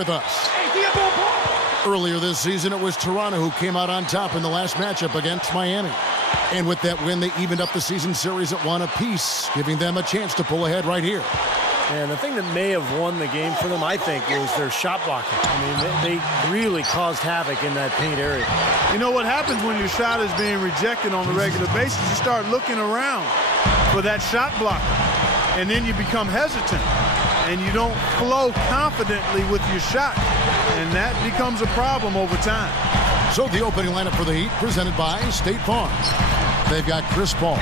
with us. Earlier this season, it was Toronto who came out on top in the last matchup against Miami. And with that win, they evened up the season series at 1 apiece, giving them a chance to pull ahead right here. And the thing that may have won the game for them, I think, was their shot blocking. I mean, they really caused havoc in that paint area. You know what happens when your shot is being rejected on a regular basis? You start looking around for that shot blocker, and then you become hesitant, and you don't flow confidently with your shot, and that becomes a problem over time. So the opening lineup for the Heat, presented by State Farm. They've got Chris Paul.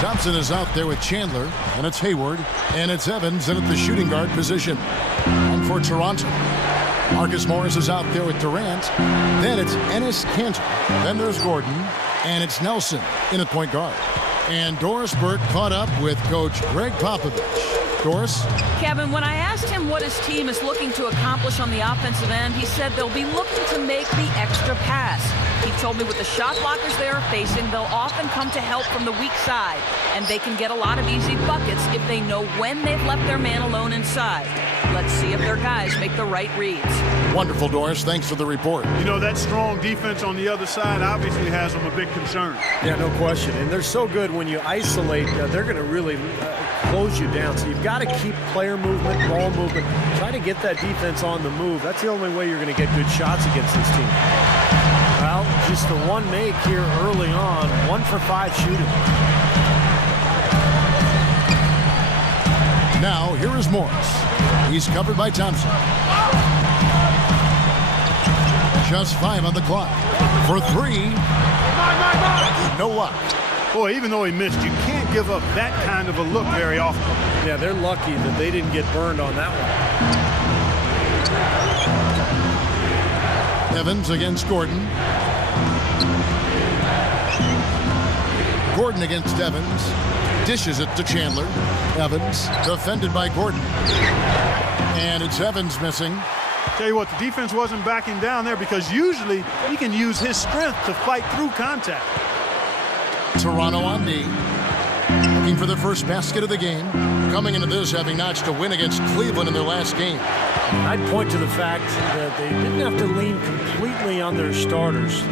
Thompson is out there with Chandler, and it's Hayward, and it's Evans in at the shooting guard position. And for Toronto, Marcus Morris is out there with Durant. Then it's Enes Kanter. Then there's Gordon, and it's Nelson in at point guard. And Doris Burke caught up with Coach Greg Popovich. Doris? Kevin, when I asked him what his team is looking to accomplish on the offensive end, he said they'll be looking to make the extra pass. He told me with the shot blockers they are facing, they'll often come to help from the weak side, and they can get a lot of easy buckets if they know when they've left their man alone inside. Let's see if their guys make the right reads. Wonderful, Doris. Thanks for the report. You know, that strong defense on the other side obviously has them a big concern. Yeah, no question. And they're so good when you isolate, they're going to really close you down. So you've got to keep player movement, ball movement, try to get that defense on the move. That's the only way you're going to get good shots against this team. Well, just the one make here early on, 1 for 5 shooting. Now, here is Morris. He's covered by Thompson. Just 5 on the clock. For 3. No luck. Boy, even though he missed, you can't give up that kind of a look very often. Yeah, they're lucky that they didn't get burned on that one. Evans against Gordon. Gordon against Evans. Dishes it to Chandler. Evans defended by Gordon. And it's Evans missing. Tell you what, the defense wasn't backing down there because usually he can use his strength to fight through contact. Toronto on D. Looking for their first basket of the game. Coming into this having notched a win against Cleveland in their last game. I'd point to the fact that they didn't have to lean completely on their starters.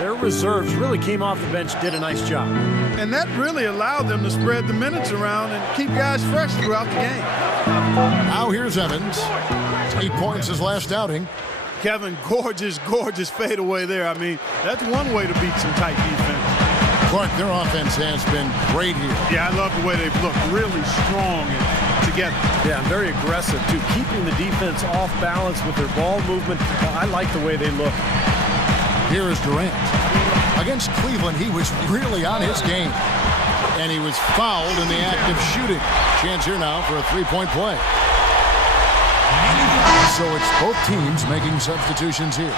Their reserves really came off the bench, did a nice job. And that really allowed them to spread the minutes around and keep guys fresh throughout the game. Now here's Evans. 8 points his last outing. Kevin, gorgeous fadeaway there. I mean, that's one way to beat some tight defense. Clark, their offense has been great here. Yeah, I love the way they've looked. Really strong and together. Yeah, very aggressive, too. Keeping the defense off balance with their ball movement. I like the way they look. Here is Durant. Against Cleveland, he was really on his game. And he was fouled in the act of shooting. Chance here now for a three-point play. So it's both teams making substitutions here.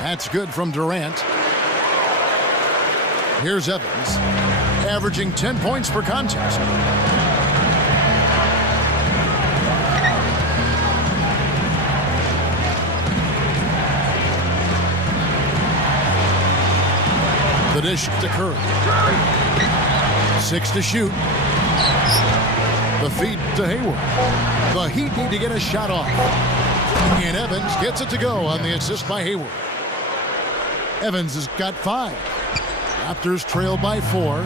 That's good from Durant. Here's Evans, averaging 10 points per contest. The dish to Curry. 6 to shoot. The feed to Hayward. The Heat need to get a shot off. And Evans gets it to go on the assist by Hayward. Evans has got 5. Raptors trail by 4.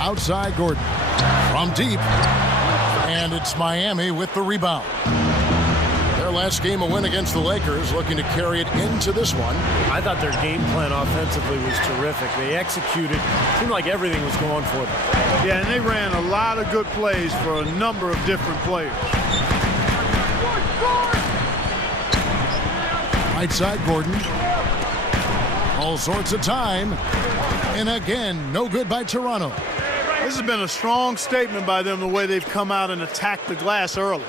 Outside Gordon. From deep. And it's Miami with the rebound. Their last game a win against the Lakers, looking to carry it into this one. I thought their game plan offensively was terrific. They executed. Seemed like everything was going for them. Yeah, and they ran a lot of good plays for a number of different players. Right side Gordon. All sorts of time. And again, no good by Toronto. This has been a strong statement by them, the way they've come out and attacked the glass early.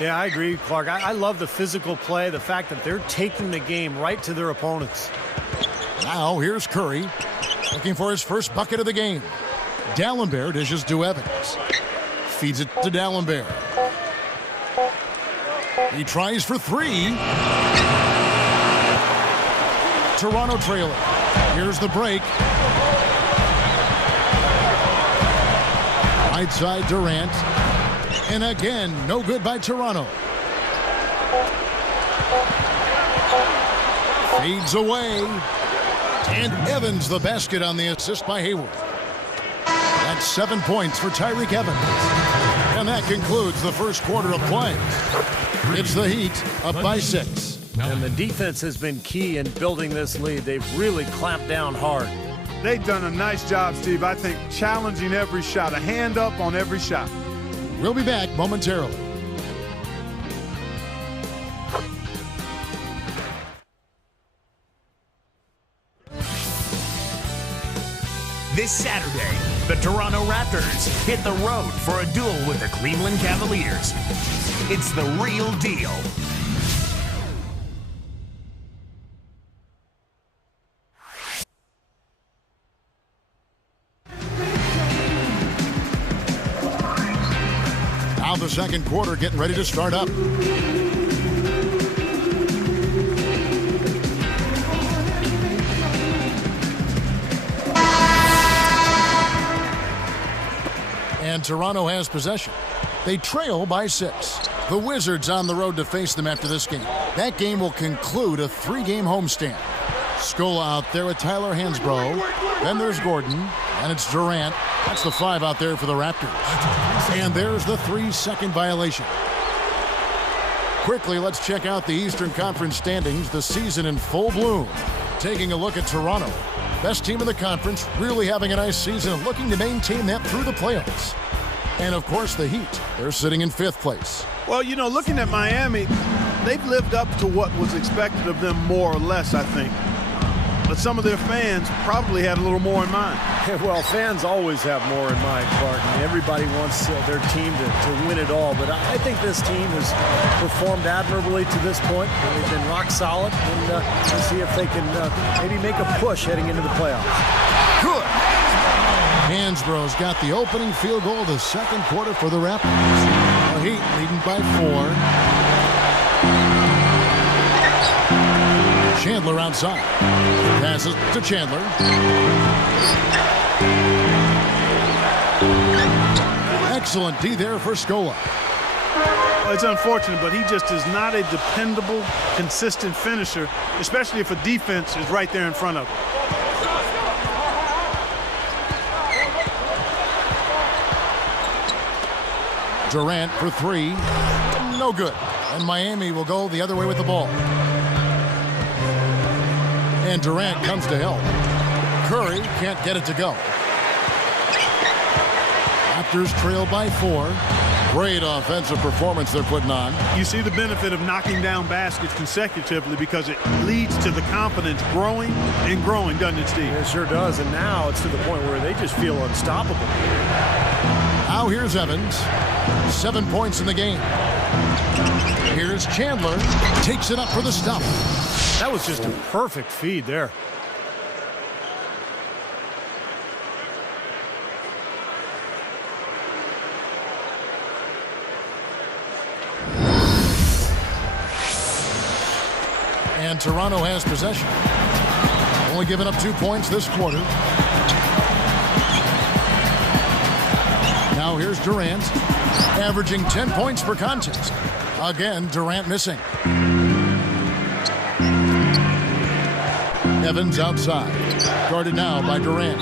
Yeah, I agree, Clark. I love the physical play, the fact that they're taking the game right to their opponents. Now here's Curry. Looking for his first bucket of the game. D'Alembert dishes to Evans. Feeds it to D'Alembert. He tries for three. Toronto trailing. Here's the break. Right side Durant. And again, no good by Toronto. Fades away. And Evans the basket on the assist by Hayward. That's 7 points for Tyreke Evans. And that concludes the first quarter of play. It's the Heat up by 6. And the defense has been key in building this lead. They've really clamped down hard. They've done a nice job, Steve. I think challenging every shot, a hand up on every shot. We'll be back momentarily. This Saturday, the Toronto Raptors hit the road for a duel with the Cleveland Cavaliers. It's the real deal. Now the second quarter getting ready to start up. And Toronto has possession. They trail by 6. The Wizards on the road to face them after this game. That game will conclude a 3-game homestand. Scola out there with Tyler Hansbrough. Then there's Gordon. And it's Durant. That's the 5 out there for the Raptors. And there's the 3-second violation. Quickly, let's check out the Eastern Conference standings. The season in full bloom. Taking a look at Toronto. Best team in the conference, really having a nice season and looking to maintain that through the playoffs. And, of course, the Heat. They're sitting in 5th place. Well, you know, looking at Miami, they've lived up to what was expected of them more or less, I think. But some of their fans probably had a little more in mind. Well, fans always have more in mind, Barton. Everybody wants their team to win it all. But I think this team has performed admirably to this point. They've been rock solid. And we'll see if they can maybe make a push heading into the playoffs. Good. Hansbrough's got the opening field goal of the second quarter for the Raptors. The Heat leading by 4. Chandler outside. Passes to Chandler. Excellent D there for Scola. Well, it's unfortunate, but he just is not a dependable, consistent finisher, especially if a defense is right there in front of him. Durant for 3. No good. And Miami will go the other way with the ball. And Durant comes to help. Curry can't get it to go. Raptors trail by 4. Great offensive performance they're putting on. You see the benefit of knocking down baskets consecutively because it leads to the confidence growing and growing, doesn't it, Steve? It sure does. And now it's to the point where they just feel unstoppable. Now here's Evans. 7 points in the game. Here's Chandler. Takes it up for the stop. That was just a perfect feed there. And Toronto has possession. Only giving up 2 points this quarter. Now here's Durant, averaging 10 points per contest. Again, Durant missing. Evans outside. Guarded now by Durant.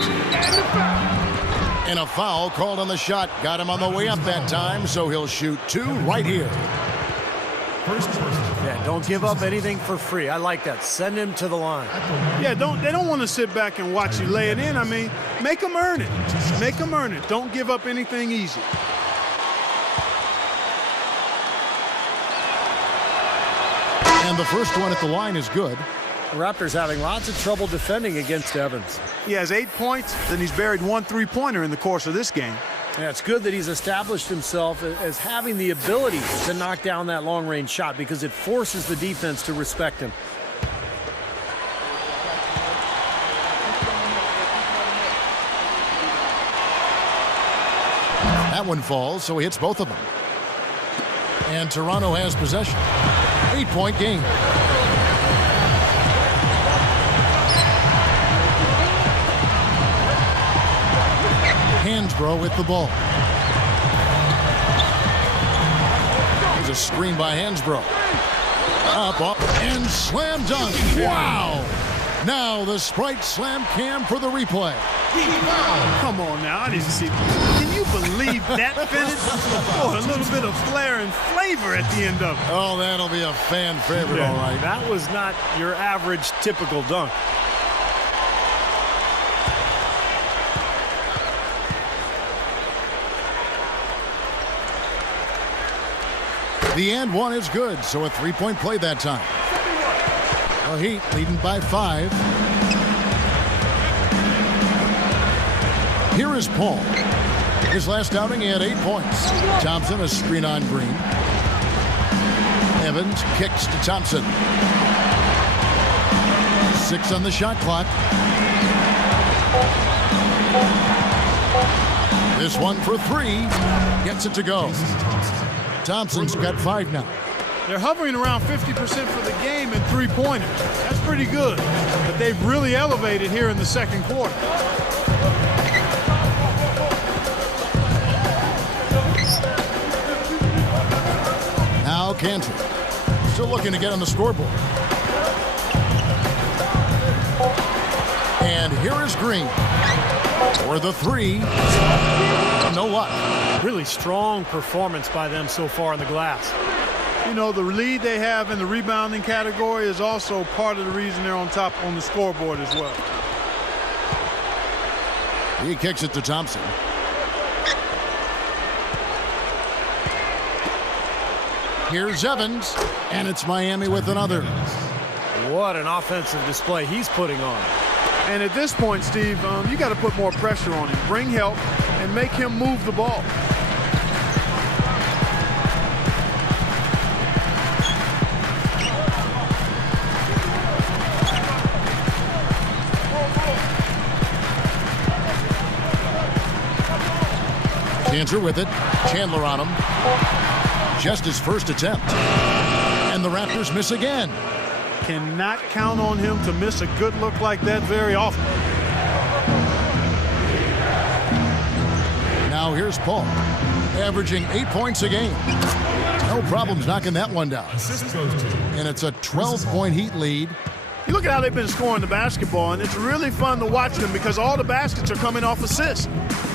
And a foul called on the shot. Got him on the way up that time, so he'll shoot 2 right here. Yeah, don't give up anything for free. I like that. Send him to the line. Yeah, they don't want to sit back and watch you lay it in. I mean, make them earn it. Make them earn it. Don't give up anything easy. And the first one at the line is good. The Raptors having lots of trouble defending against Evans. He has 8 points, then he's buried 1 3-pointer in the course of this game. Yeah, it's good that he's established himself as having the ability to knock down that long-range shot because it forces the defense to respect him. That one falls, so he hits both of them. And Toronto has possession. 8-point game. Hansbrough with the ball. There's a screen by Hansbrough. Up, and slam dunk. Wow! Now the Sprite slam cam for the replay. Come on now, I didn't see. Can you believe that finish? Oh, a little bit of flair and flavor at the end of it. Oh, that'll be a fan favorite, all right. That was not your average typical dunk. The and one is good, so a three-point play that time. The Heat leading by 5. Here is Paul. His last outing, he had 8 points. Thompson, a screen on Green. Evans kicks to Thompson. 6 on the shot clock. This one for 3. Gets it to go. Thompson's got 5 now. They're hovering around 50% for the game in three-pointers. That's pretty good. But they've really elevated here in the second quarter. Now Cantor. Still looking to get on the scoreboard. And here is Green. For the 3. No luck. Really strong performance by them so far in the glass. You know, the lead they have in the rebounding category is also part of the reason they're on top on the scoreboard as well. He kicks it to Thompson. Here's Evans, and it's Miami with another. What an offensive display he's putting on. And at this point, Steve, you got to put more pressure on him, bring help, and make him move the ball. Cantor with it. Chandler on him. Just his first attempt. And the Raptors miss again. Cannot count on him to miss a good look like that very often. Now here's Paul, averaging 8 points a game. No problems knocking that one down. And it's a 12-point Heat lead. You look at how they've been scoring the basketball, and it's really fun to watch them because all the baskets are coming off assists.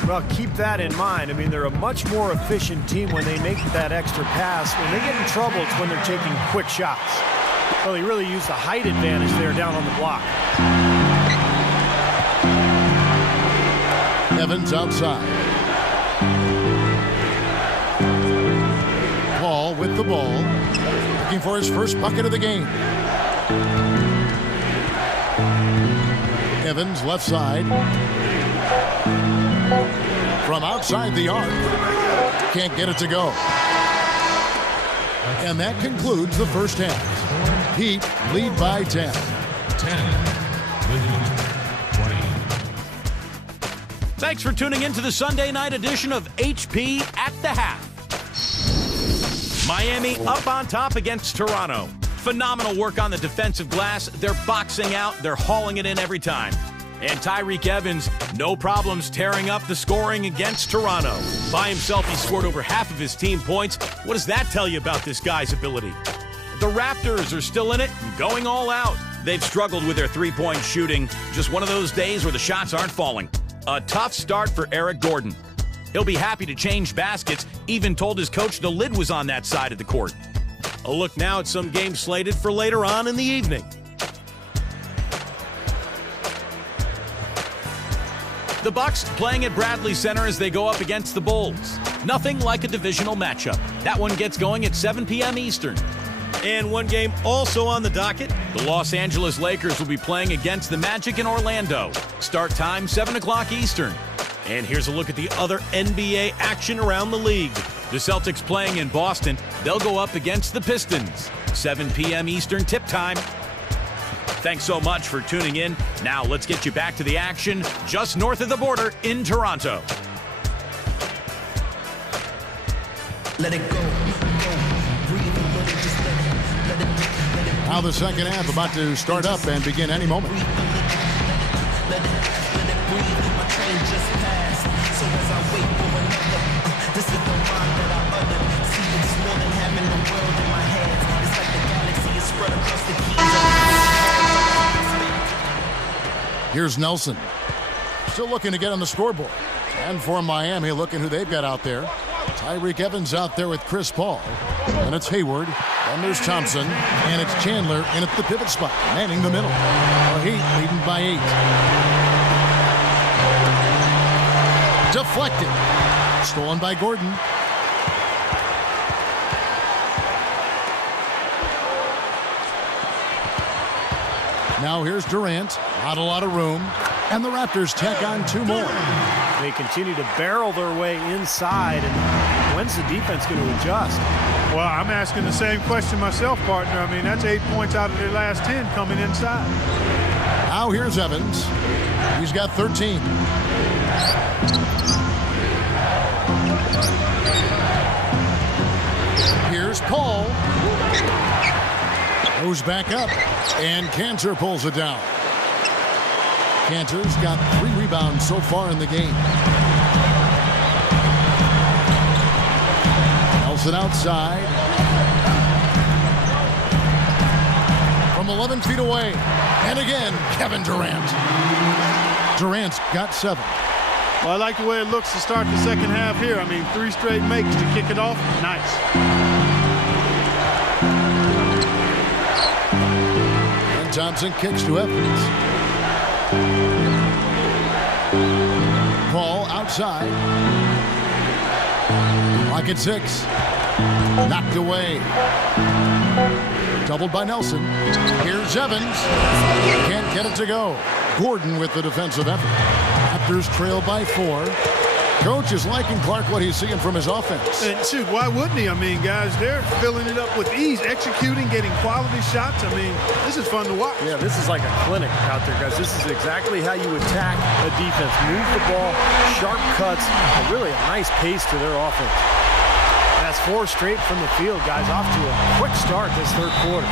Well, keep that in mind. I mean, they're a much more efficient team when they make that extra pass. When they get in trouble, it's when they're taking quick shots. Well, they really used the height advantage there down on the block. Evans outside. Paul with the ball. Looking for his first bucket of the game. Evans left side. From outside the arc. Can't get it to go. And that concludes the first half. Heat lead by 10. 10. Lead 20. Thanks for tuning in to the Sunday night edition of HP at the Half. Miami up on top against Toronto. Phenomenal work on the defensive glass. They're boxing out. They're hauling it in every time. And Tyreke Evans, no problems tearing up the scoring against Toronto. By himself, he scored over half of his team points. What does that tell you about this guy's ability? The Raptors are still in it and going all out. They've struggled with their three-point shooting. Just one of those days where the shots aren't falling. A tough start for Eric Gordon. He'll be happy to change baskets, even told his coach the lid was on that side of the court. A look now at some games slated for later on in the evening. The Bucks playing at Bradley Center as they go up against the Bulls. Nothing like a divisional matchup. That one gets going at 7 p.m. Eastern. And one game also on the docket. The Los Angeles Lakers will be playing against the Magic in Orlando. Start time 7 o'clock Eastern. And here's a look at the other NBA action around the league. The Celtics playing in Boston. They'll go up against the Pistons. 7 p.m. Eastern tip time. Thanks so much for tuning in. Now let's get you back to the action just north of the border in Toronto. Now the second half about to start up and begin any moment. Here's Nelson. Still looking to get on the scoreboard. And for Miami, looking who they've got out there. Tyreke Evans out there with Chris Paul. And it's Hayward. Then there's Thompson. And it's Chandler in at the pivot spot, manning the middle. The Heat leading by 8. Deflected. Stolen by Gordon. Now here's Durant. Not a lot of room. And the Raptors tack on 2 more. They continue to barrel their way inside. And when's the defense going to adjust? Well, I'm asking the same question myself, partner. I mean, that's 8 points out of their last 10 coming inside. Now here's Evans. He's got 13. Here's Paul. Goes back up. And Cantor pulls it down. Cantor's got 3 rebounds so far in the game. Nelson outside. From 11 feet away. And again, Kevin Durant. Durant's got 7. Well, I like the way it looks to start the second half here. I mean, 3 straight makes to kick it off. Nice. And Thompson kicks to Evans. Paul outside. Lock at 6. Knocked away. Doubled by Nelson. Here's Evans. Can't get it to go. Gordon with the defensive effort. Raptors trail by 4. Coach is liking Clark what he's seeing from his offense. And shoot, why wouldn't he? I mean, guys, they're filling it up with ease, executing, getting quality shots. I mean, this is fun to watch. Yeah, this is like a clinic out there, guys. This is exactly how you attack a defense. Move the ball, sharp cuts, and really a nice pace to their offense. That's 4 straight from the field, guys. Off to a quick start this third quarter.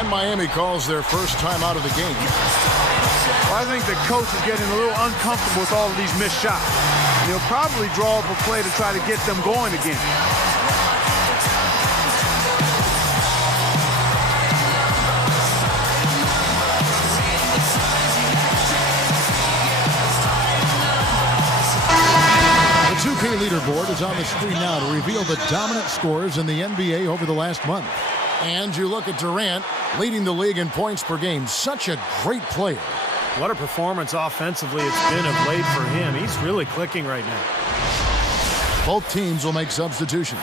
And Miami calls their first time out of the game. Well, I think the coach is getting a little uncomfortable with all of these missed shots. He'll probably draw up a play to try to get them going again. The 2K leaderboard is on the screen now to reveal the dominant scores in the NBA over the last month. And you look at Durant leading the league in points per game. Such a great player. What a performance offensively it's been of late for him. He's really clicking right now. Both teams will make substitutions.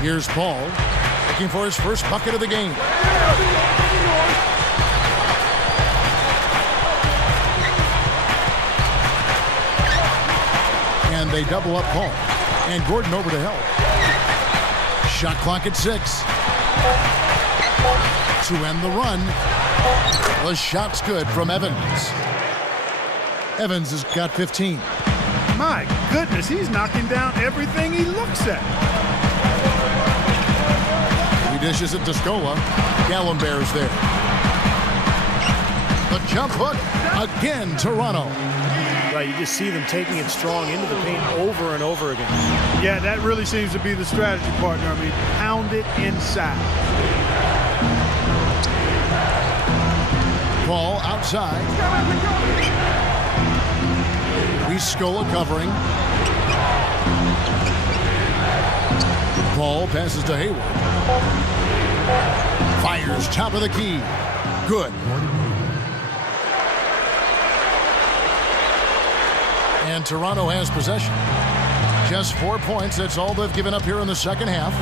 Here's Paul looking for his first bucket of the game. And they double up Paul. And Gordon over to help. Shot clock at 6. To end the run. The shot's good from Evans. Evans has got 15. My goodness, he's knocking down everything he looks at. He dishes it to Scola. Gallenberg's there. The jump hook. Again, Toronto. Right, you just see them taking it strong into the paint over and over again. Yeah, that really seems to be the strategy, partner. I mean, pound it inside. Ball outside. Scola covering. Ball passes to Hayward. Fires top of the key. Good. And Toronto has possession. Just 4 points. That's all they've given up here in the second half.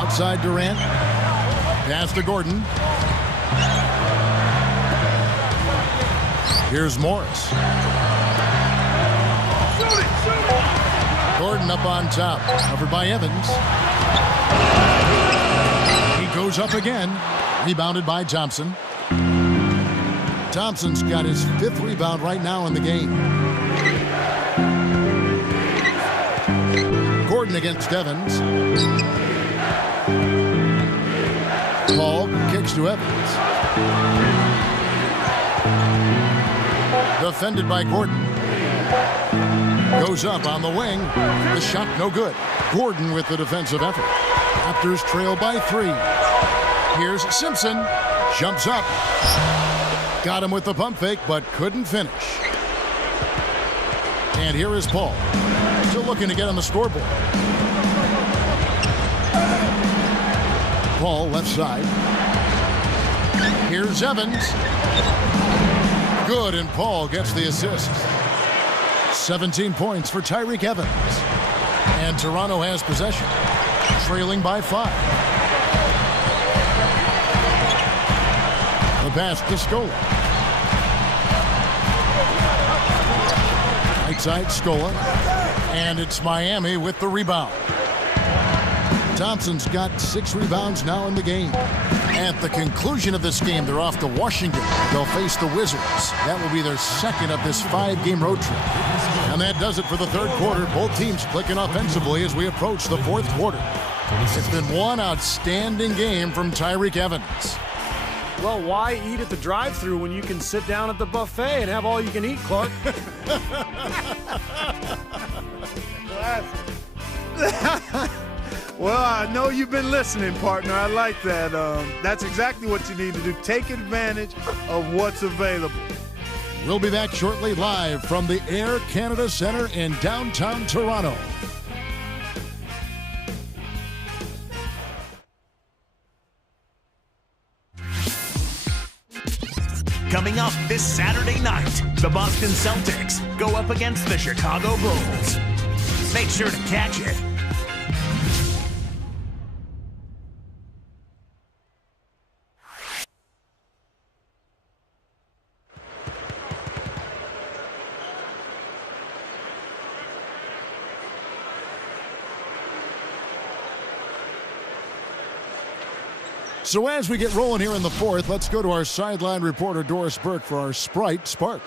Outside Durant. Pass to Gordon. Here's Morris. Gordon up on top, covered by Evans. He goes up again, rebounded by Thompson. Thompson's got his 5th rebound right now in the game. Gordon against Evans. Paul kicks to Evans. Defended by Gordon. Goes up on the wing. The shot no good. Gordon with the defensive effort. Raptors trail by 3. Here's Simpson. Jumps up. Got him with the pump fake, but couldn't finish. And here is Paul. Still looking to get on the scoreboard. Paul left side. Here's Evans. Good, and Paul gets the assist. 17 points for Tyreke Evans. And Toronto has possession, trailing by 5. The pass to Scola. Right side, Scola. And it's Miami with the rebound. Thompson's got 6 rebounds now in the game. At the conclusion of this game, they're off to Washington. They'll face the Wizards. That will be their 2nd of this 5-game road trip. And that does it for the 3rd quarter. Both teams clicking offensively as we approach the 4th quarter. It's been one outstanding game from Tyreke Evans. Well, why eat at the drive-thru when you can sit down at the buffet and have all you can eat, Clark? Well, I know you've been listening, partner. I like that. That's exactly what you need to do. Take advantage of what's available. We'll be back shortly live from the Air Canada Centre in downtown Toronto. Coming up this Saturday night, the Boston Celtics go up against the Chicago Bulls. Make sure to catch it. So as we get rolling here in the 4th, let's go to our sideline reporter, Doris Burke, for our Sprite Spark.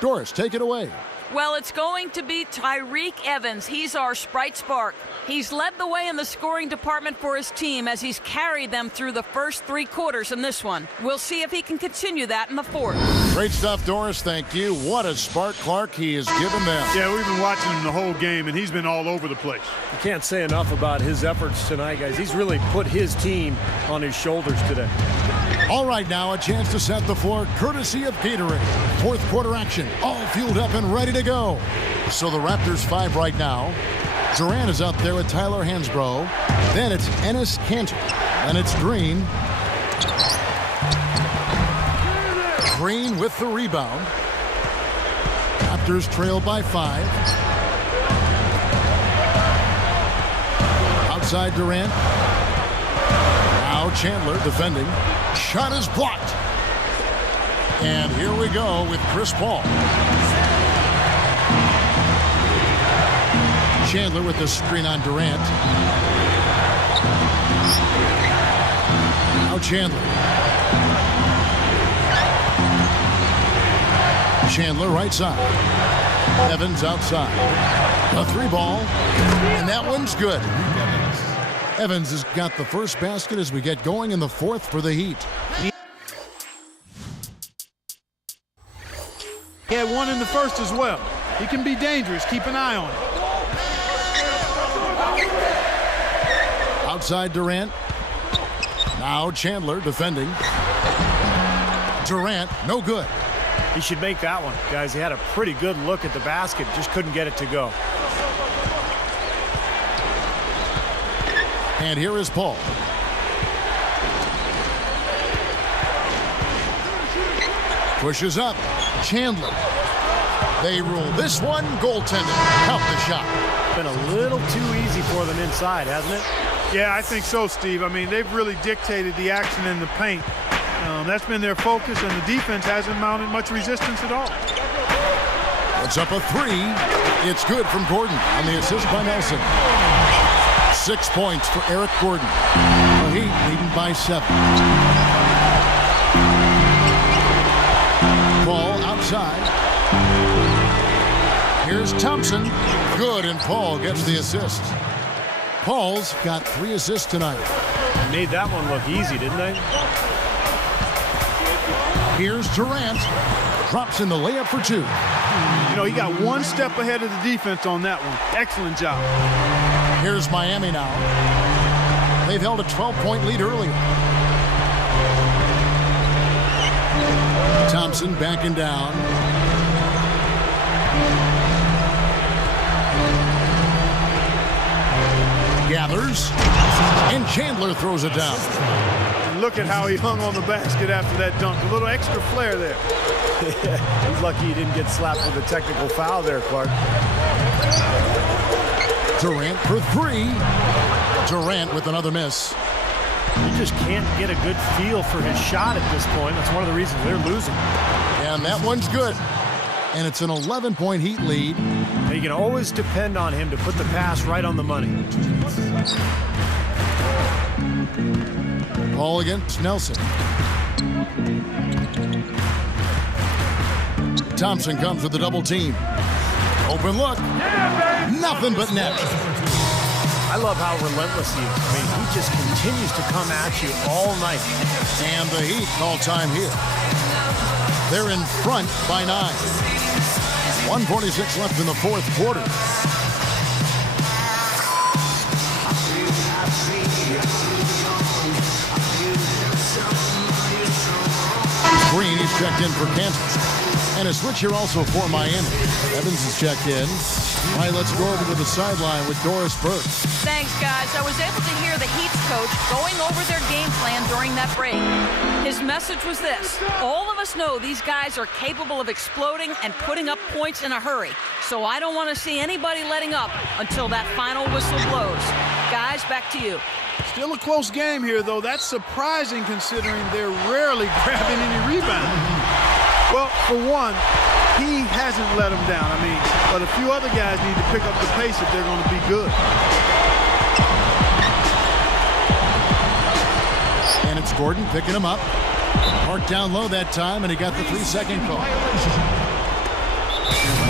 Doris, take it away. Well, it's going to be Tyreke Evans. He's our Sprite Spark. He's led the way in the scoring department for his team as he's carried them through the first 3 quarters in this one. We'll see if he can continue that in the 4th. Great stuff, Doris. Thank you. What a spark, Clark, he has given them. Yeah, we've been watching him the whole game, and he's been all over the place. You can't say enough about his efforts tonight, guys. He's really put his team on his shoulders today. All right, now a chance to set the floor courtesy of Gatorade. 4th quarter action, all fueled up and ready to go. So the Raptors 5 right now. Durant is out there with Tyler Hansbrough. Then it's Enes Kanter. And it's Green. Green with the rebound. Raptors trail by 5. Outside Durant. Now Chandler defending. Shot is blocked. And here we go with Chris Paul. Chandler with the screen on Durant. Now Chandler. Chandler right side. Evans outside. A 3-ball. And that one's good. Evans has got the first basket as we get going in the 4th for the Heat. He had one in the 1st as well. He can be dangerous. Keep an eye on him. Outside Durant. Now Chandler defending. Durant, no good. He should make that one, guys. He had a pretty good look at the basket, just couldn't get it to go. And here is Paul. Pushes up. Chandler. They rule this one goaltending. Count the shot. Been a little too easy for them inside, hasn't it? Yeah, I think so, Steve. I mean, they've really dictated the action in the paint. That's been their focus, and the defense hasn't mounted much resistance at all. Puts up a three. It's good from Gordon on the assist by Nelson. 6 points for Eric Gordon. The Heat leading by 7. Ball outside. Here's Thompson. Good, and Paul gets the assist. Paul's got 3 assists tonight. Made that one look easy, didn't they? Here's Durant. Drops in the layup for 2. You know, he got one step ahead of the defense on that one. Excellent job. Here's Miami now. They've held a 12-point lead earlier. Thompson backing down. Gathers. And Chandler throws it down. Look at how he hung on the basket after that dunk. A little extra flair there. He's lucky he didn't get slapped with a technical foul there, Clark. Durant for 3. Durant with another miss. You just can't get a good feel for his shot at this point. That's one of the reasons they're losing. And that one's good. And it's an 11-point Heat lead. Now you can always depend on him to put the pass right on the money. Ball against Nelson. Thompson comes with the double team. Open look. Nothing but net. I love how relentless he is. I mean, he just continues to come at you all night. And the Heat call time here. They're in front by 9. 1:46 left in the fourth quarter. Green is checked in for Kansas. And a switch here also for Miami. Evans is checked in. All right, let's go over to the sideline with Doris Burke. Thanks, guys. I was able to hear the Heat's coach going over their game plan during that break. His message was this: all of us know these guys are capable of exploding and putting up points in a hurry. So I don't want to see anybody letting up until that final whistle blows. Guys, back to you. Still a close game here, though. That's surprising considering they're rarely grabbing any rebounds. Well, for one, he hasn't let them down. I mean, but a few other guys need to pick up the pace if they're going to be good. And it's Gordon picking him up. Marked down low that time, and he got the 3-second call.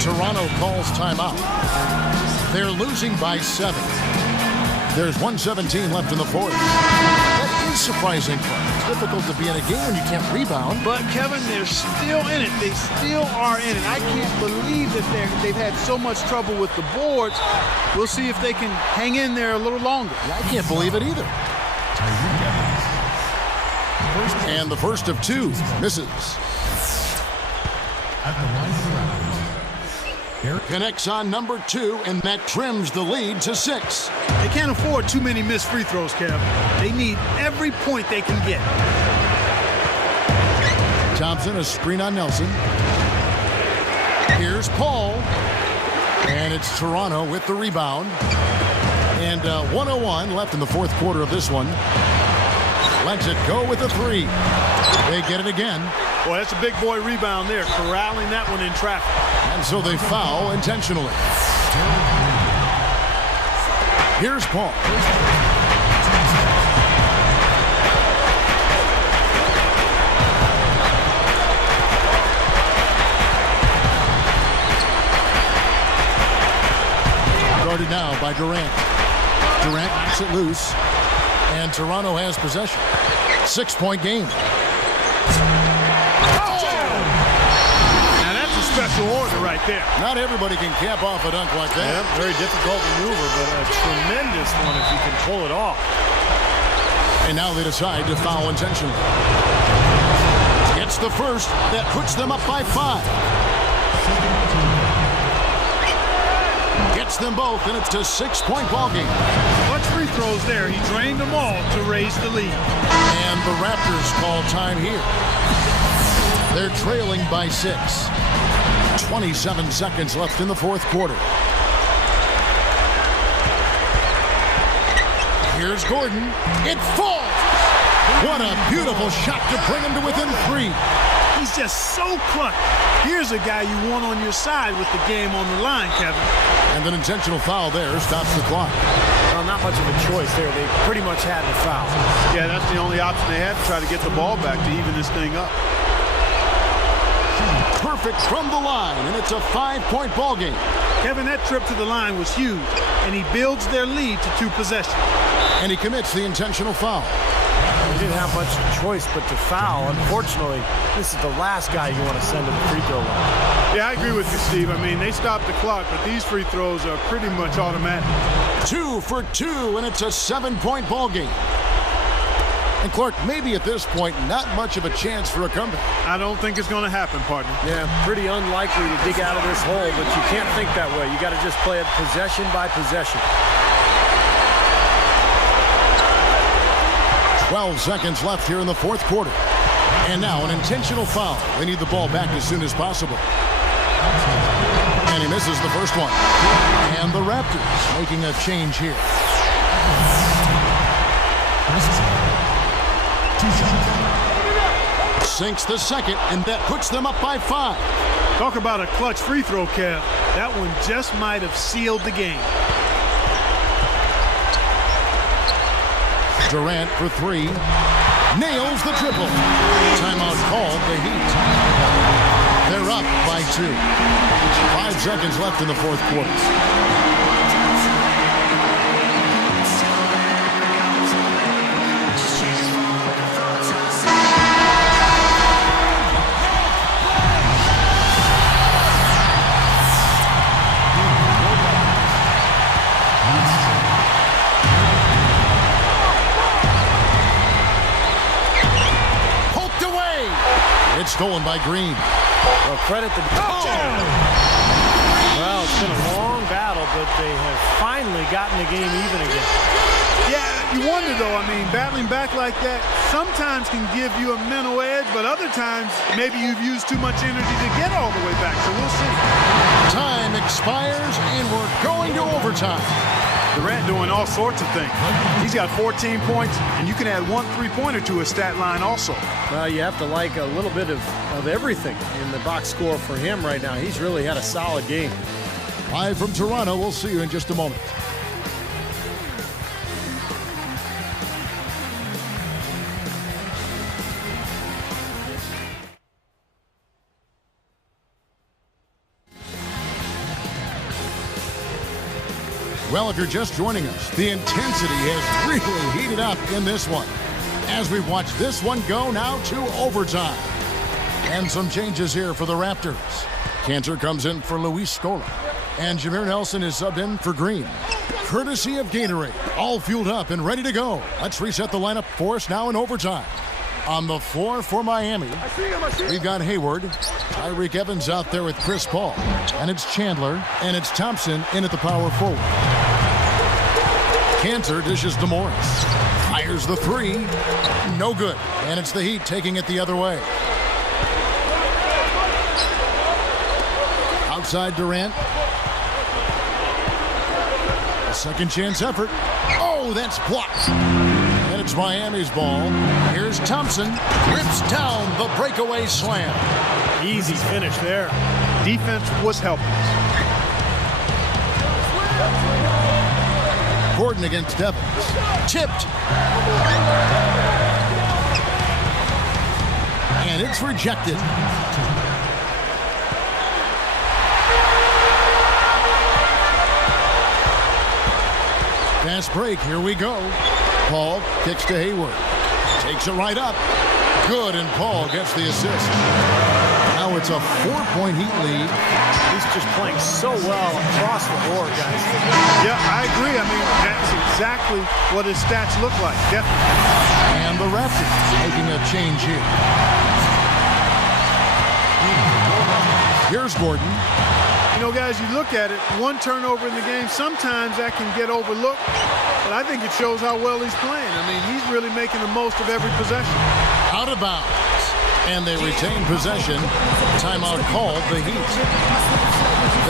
Toronto calls timeout. They're losing by 7. There's 1:17 left in the fourth. That is surprising. It's difficult to be in a game when you can't rebound. But, Kevin, they're still in it. They still are in it. I can't believe that they've had so much trouble with the boards. We'll see if they can hang in there a little longer. I can't believe it either. And the first of 2 misses. At the line of the Raptors. Connects on number 2, and that trims the lead to 6. They can't afford too many missed free throws, Kev. They need every point they can get. Thompson, a screen on Nelson. Here's Paul. And it's Toronto with the rebound. And 1:01 left in the fourth quarter of this one. Lets it go with a 3. They get it again. Boy, that's a big boy rebound there, corralling that one in traffic. And so they foul intentionally. Here's Paul. Guarded now by Durant. Durant knocks it loose. And Toronto has possession. 6-point game. Special order right there. Not everybody can cap off a dunk like that. Yeah, very difficult maneuver, but a tremendous one if you can pull it off. And now they decide to foul intentionally. Gets the first. That puts them up by 5. Gets them both, and it's a 6-point ball game. Much free throws there. He drained them all to raise the lead. And the Raptors call time here. They're trailing by 6. 27 seconds left in the fourth quarter. Here's Gordon. It falls. What a beautiful shot to bring him to within 3. He's just so clutch. Here's a guy you want on your side with the game on the line, Kevin. And an intentional foul there stops the clock. Well, not much of a choice there. They pretty much had to foul. Yeah, that's the only option they had to try to get the ball back to even this thing up. Perfect from the line, and it's a 5-point ball game. Kevin, that trip to the line was huge, and he builds their lead to 2 possessions. And he commits the intentional foul. He didn't have much choice but to foul. Unfortunately, this is the last guy you want to send to the free throw line. Yeah, I agree with you, Steve. I mean, they stopped the clock, but these free throws are pretty much automatic. 2 for 2, and it's a 7-point ball game. And Clark, maybe at this point, not much of a chance for a comeback. I don't think it's going to happen, partner. Yeah, pretty unlikely to dig out of this hole, but you can't think that way. You got to just play it possession by possession. 12 seconds left here in the fourth quarter. And now an intentional foul. They need the ball back as soon as possible. And he misses the first one. And the Raptors making a change here. Sinks the second, and that puts them up by 5. Talk about a clutch free throw, Kev. That one just might have sealed the game. Durant for 3. Nails the triple. Timeout called the Heat. They're up by 2. 5 seconds left in the fourth quarter. It's stolen by Green. Well, credit the... Well, it's been a long battle, but they have finally gotten the game even again. Yeah, you wonder, though. I mean, battling back like that sometimes can give you a mental edge, but other times maybe you've used too much energy to get all the way back, so we'll see. Time expires, and we're going to overtime. Durant doing all sorts of things. He's got 14 points, and you can add 1 3-pointer to his stat line also. Well, you have to like a little bit of everything in the box score for him right now. He's really had a solid game. Live from Toronto, we'll see you in just a moment. Well, if you're just joining us, the intensity has really heated up in this one as we watch this one go now to overtime. And some changes here for the Raptors. Cantor comes in for Luis Scola, and Jameer Nelson is subbed in for Green. Courtesy of Gatorade, all fueled up and ready to go. Let's reset the lineup for us now in overtime. On the floor for Miami, we've got Hayward, Tyreek Evans out there with Chris Paul, and it's Chandler, and it's Thompson in at the power forward. Cantor dishes to Morris, fires the 3, no good, and it's the Heat taking it the other way. Outside Durant, a second chance effort. Oh, that's blocked. And it's Miami's ball. Here's Thompson, rips down the breakaway slam. Easy finish there. Defense was helping. Gordon against Evans. Tipped. And it's rejected. Fast break, here we go. Paul kicks to Hayward. Takes it right up. Good, and Paul gets the assist. Now it's a 4-point Heat lead. He's just playing so well across the board, guys. Yeah, I agree. I mean, that's exactly what his stats look like, definitely. And the Raptors making a change here. Here's Gordon. You know, guys, you look at it, 1 turnover in the game, sometimes that can get overlooked, but I think it shows how well he's playing. I mean, he's really making the most of every possession. Out of bounds. And they retain possession. Timeout called the Heat.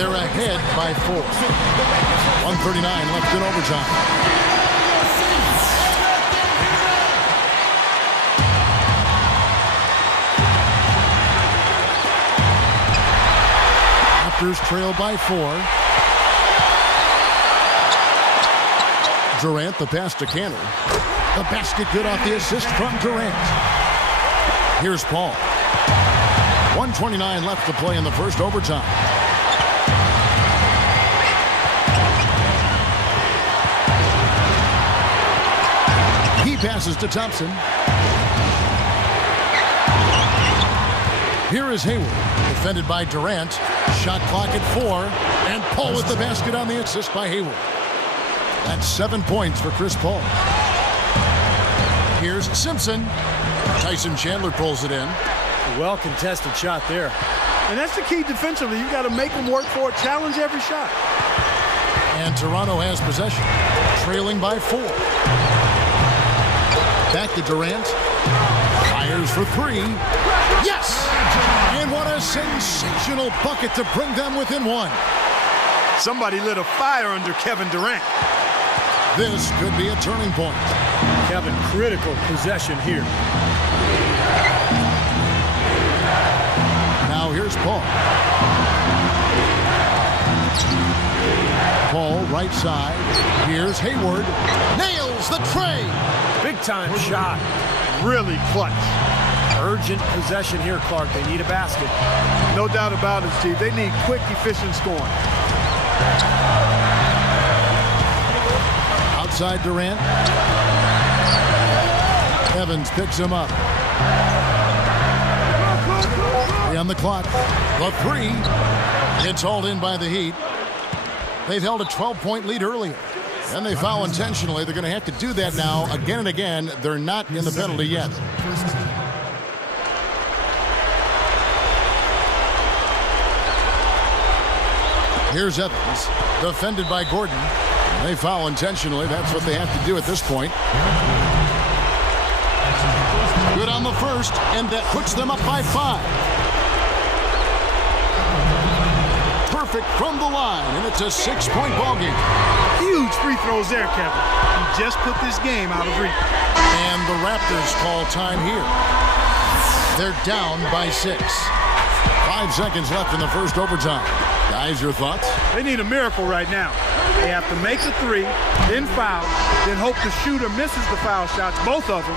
They're ahead by 4. 1:39 left in overtime. Raptors trail by 4. Durant, the pass to Canner. The basket good off the assist from Durant. Here's Paul. 1:29 left to play in the first overtime. He passes to Thompson. Here is Hayward, defended by Durant. Shot clock at 4, and Paul with the basket on the assist by Hayward. That's 7 points for Chris Paul. Here's Simpson. Tyson Chandler pulls it in. Well-contested shot there. And that's the key defensively. You've got to make them work for it, challenge every shot. And Toronto has possession, trailing by 4. Back to Durant. Fires for 3. Yes! And what a sensational bucket to bring them within 1. Somebody lit a fire under Kevin Durant. This could be a turning point. Kevin, critical possession here. Now here's Paul. Paul, right side. Here's Hayward. Nails the tray. Big-time shot. Really clutch. Urgent possession here, Clark. They need a basket. No doubt about it, Steve. They need quick, efficient scoring. Outside Durant. Evans picks him up. 3 on the clock. The 3. It's hauled in by the Heat. They've held a 12-point lead earlier. And they foul intentionally. They're going to have to do that now again and again. They're not in the penalty yet. Here's Evans, defended by Gordon. They foul intentionally. That's what they have to do at this point. Good on the first, and that puts them up by 5. Perfect from the line, and it's a 6-point ballgame. Huge free throws there, Kevin. He just put this game out of reach. And the Raptors call time here. They're down by 6. 5 seconds left in the first overtime. Guys, your thoughts? They need a miracle right now. They have to make the 3, then foul, then hope the shooter misses the foul shots, both of them,